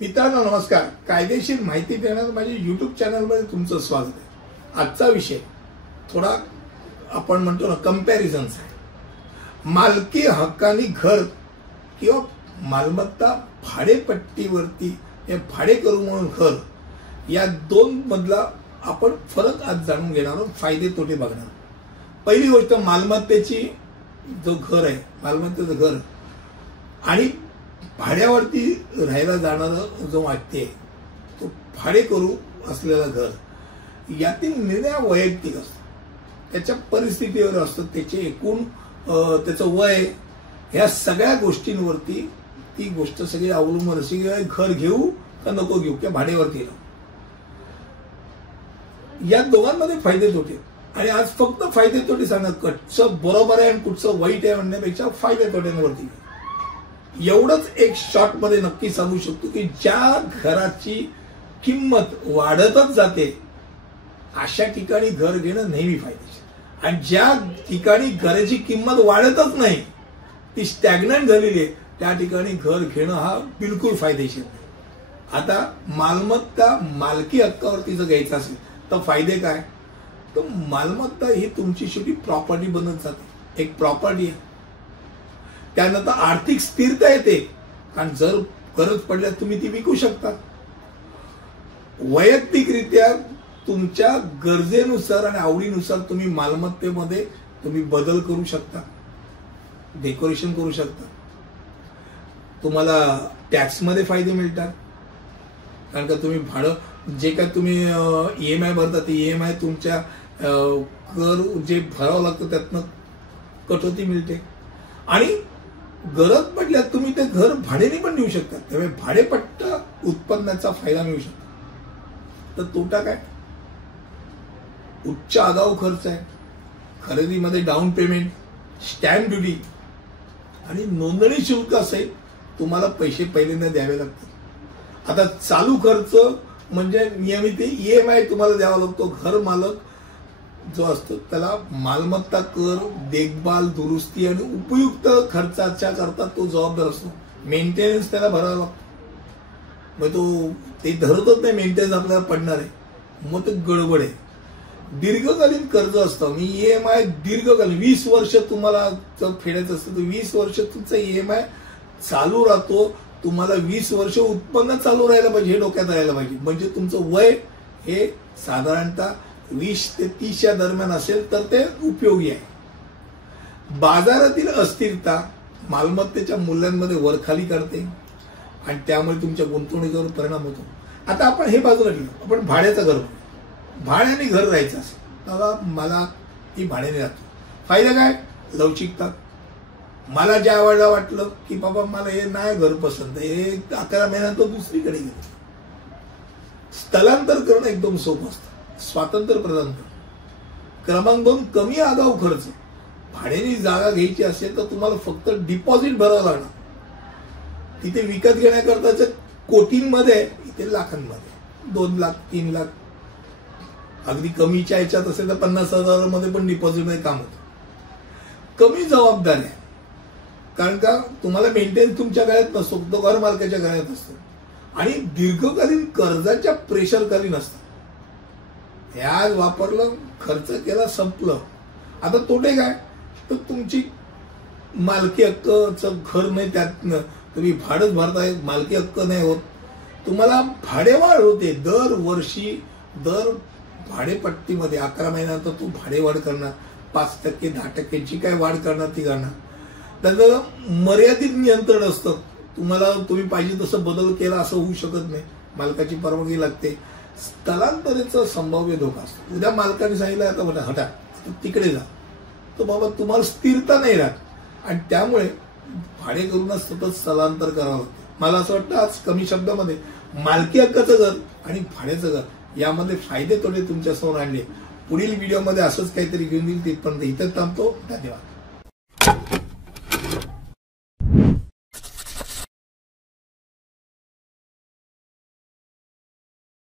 मित्रांनो नमस्कार. कायदेशीर माहिती देणाऱ्या माझ्या YouTube चॅनलमध्ये तुमचं स्वागत आहे. आजचा विषय थोडा आपण म्हणतो ना कंपॅरिझन्स आहे. मालकी हक्कानी घर किंवा मालमत्ता भाडेपट्टीवरती भाडे करू म्हणून घर, या दोन मधला आपण फरक आज जाणून घेणार आहोत. फायदे तोटे बघणार. पहिली गोष्ट, मालमत्तेची जो घर आहे, मालमत्तेचं घर आणि भाड्यावरती राहायला जाणारं जो वाटते तो भाडे करू असलेला घर, यातील निर्णय वैयक्तिक असतो. त्याच्या परिस्थितीवर असतं, त्याचे एकूण त्याचं वय, या सगळ्या गोष्टींवरती ती गोष्ट सगळी अवलंबून असते की घर घेऊ का नको घेऊ किंवा भाड्यावरती राहू. या दोघांमध्ये फायदे तोटे. आणि आज फक्त फायदे तोटे सांगणार, कुठचं बरोबर आहे आणि कुठचं वाईट आहे म्हणण्यापेक्षा फायदे तोट्यांवरती एवढंच एक शॉर्ट मध्ये नक्की सांगू शकतो की ज्या घराची किंमत वाढतच जाते अशा ठिकाणी घर घेणं नेहमी फायदेशीर, आणि ज्या ठिकाणी घराची किंमत वाढतच नाही, ती स्टॅग्नंट झालेली आहे, त्या ठिकाणी घर घेणं हा बिलकुल फायदेशीर नाही. आता मालमत्ता मालकी हक्कावरती जर घ्यायचं असेल तर फायदे काय? तर मालमत्ता ही तुमची शेवटी प्रॉपर्टी बनत जाते, एक प्रॉपर्टी आहे. त्यानंतर आर्थिक स्थिरता येते, कारण जर गरज पडल्यास तुम्ही ती विकू शकता. वैयक्तिकरित्या तुमच्या गरजेनुसार आणि आवडीनुसार तुम्ही मालमत्तेमध्ये तुम्ही बदल करू शकता, डेकोरेशन करू शकता. तुम्हाला टॅक्समध्ये फायदे मिळतात, कारण का तुम्ही भाडं जे काय तुम्ही EMI भरता ते EMI तुमच्या कर जे भरावं लागतं त्यातनं कटोती मिळते. आणि गरज पडल्यास तुम्ही ते घर भाड्याने पण देऊ शकता, त्यामुळे भाडेपट्टा उत्पन्नाचा फायदा मिळू शकतो. तर तोटा काय? उच्च आगाऊ खर्च आहे, खरेदीमध्ये डाऊन पेमेंट, स्टॅम्प ड्युटी आणि नोंदणी शुल्क असेल, तुम्हाला पैसे पहिल्यांदा द्यावे लागतात. आता चालू खर्च म्हणजे नियमित EMI तुम्हाला द्यावा लागतो. घर मालक जो असतो त्याला मालमत्ता कर, देखभाल, दुरुस्ती आणि उपयुक्त खर्चाच्या करता तो जबाबदार असतो. मेंटेनन्स त्याला भरावा लागतो. मग तो ते धरतच नाही, मेंटेनन्स आपल्याला पडणार आहे, मग ते गडबड आहे. दीर्घकालीन कर्ज असतं, मी EMI दीर्घकालीन 20 वर्ष तुम्हाला फेडायचं असतं तर 20 वर्ष तुमचं EMI चालू राहतो. तुम्हाला 20 वर्ष उत्पन्न चालू राहायला पाहिजे, हे डोक्यात राहायला पाहिजे. म्हणजे तुमचं वय हे साधारणतः 20 ते 30 या दरम्यान असेल तर ते उपयोगी आहे. बाजारातील अस्थिरता मालमत्तेच्या मूल्यांमध्ये वरखाली करते आणि त्यामुळे तुमच्या गुंतवणुकीवर परिणाम होतो. आता आपण हे बाजूला घेऊ, आपण भाड्याचं घर, भाड्याने घर राहायचं असेल तर मला ती भाड्याने राहतो. फायदा काय? लवचिकता. मला ज्या वेळेला वाटलं की बाबा मला हे नाही घर पसंत, हे 11 महिन्यानंतर दुसरीकडे गेलं, स्थलांतर करणं एकदम सोपं असतं, स्वातंत्र्य प्रदान करणं. क्रमांक 2, कमी आगाऊ खर्च. भाड्याने जागा घ्यायची असेल तर तुम्हाला फक्त डिपॉझिट भरावं लागणार. तिथे विकत घेण्याकरताच्या कोटींमध्ये, इथे लाखांमध्ये, 2 लाख 3 लाख, अगदी कमीच्या ह्याच्यात असेल तर 50,000 मध्ये पण डिपॉझिट नाही काम होतं. कमी जबाबदारी आहे, कारण का तुम्हाला मेंटेनन्स तुमच्या गळ्यात नसतो, तो घर मालकाच्या गळ्यात असतो. आणि दीर्घकालीन कर्जाच्या प्रेशरखाली नसतं. आज वापरलं, खर्च केला, संपलं. आता तोटे काय? तर तुमची मालकी हक्कचं घर नाही, त्यातनं तुम्ही भाडंच भरताय, मालकी हक्क नाही होत. तुम्हाला भाडेवाढ होते दरवर्षी. दर भाडेपट्टीमध्ये 11 महिन्यानंतर तू भाडेवाढ करणार, 5%, 10% जी काय वाढ करणार ती करणार. त्याचं मर्यादित नियंत्रण असतं. तुम्ही पाहिजे तसं बदल केला असं होऊ शकत नाही, मालकाची परवानगी लागते. स्थलांतराचा संभाव्य धोका असतो. उद्या मालकाने सांगितलं आता बघा हटा तिकडे जा, तर बाबा तुम्हाला स्थिरता नाही राहत आणि त्यामुळे भाडे करूनच सतत स्थलांतर करावं लागतं. मला असं वाटतं आज कमी शब्दामध्ये मालकी हक्काचं घर आणि भाड्याचं घर यामध्ये फायदे तोटे तुमच्या समोर आणले. पुढील व्हिडिओमध्ये असंच काहीतरी घेऊन येईल. तिथपर्यंत इथं थांबतो. धन्यवाद.